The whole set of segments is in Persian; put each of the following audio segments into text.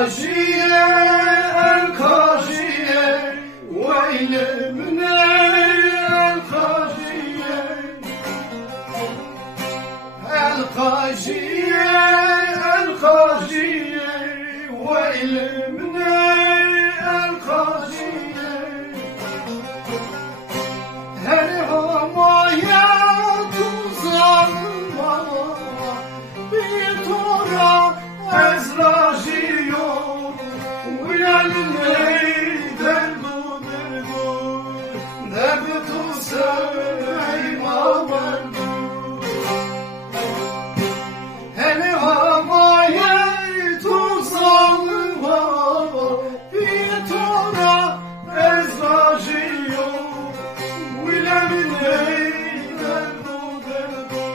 الخاشية الخاشية ويل من الخاشية الخاشية الخاشية ويل من الخاشية هل ما يتوصل بطرى أزراجيو ويا الليل دربو دربو نبتو سرعي ما بردو هل ما يتوصل بطرى أزراجيو ويا الليل دربو دربو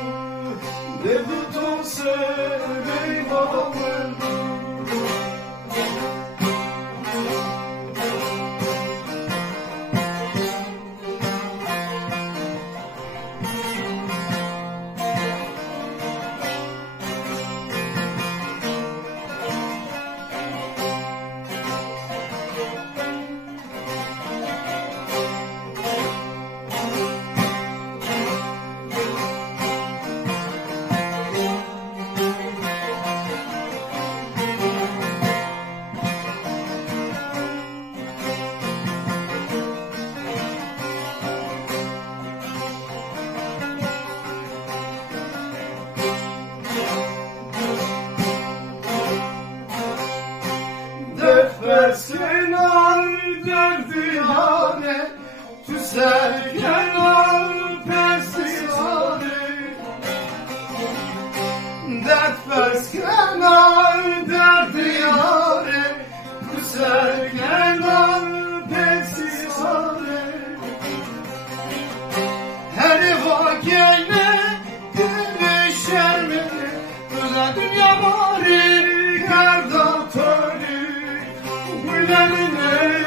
نبتو سرعي ما بردو Deftersinal derdiyane tüserken al persisane Deftersin al derdiyane tüserken al persisane Her vakine gülüşer mi Özel dünya bari gardatörü Nerede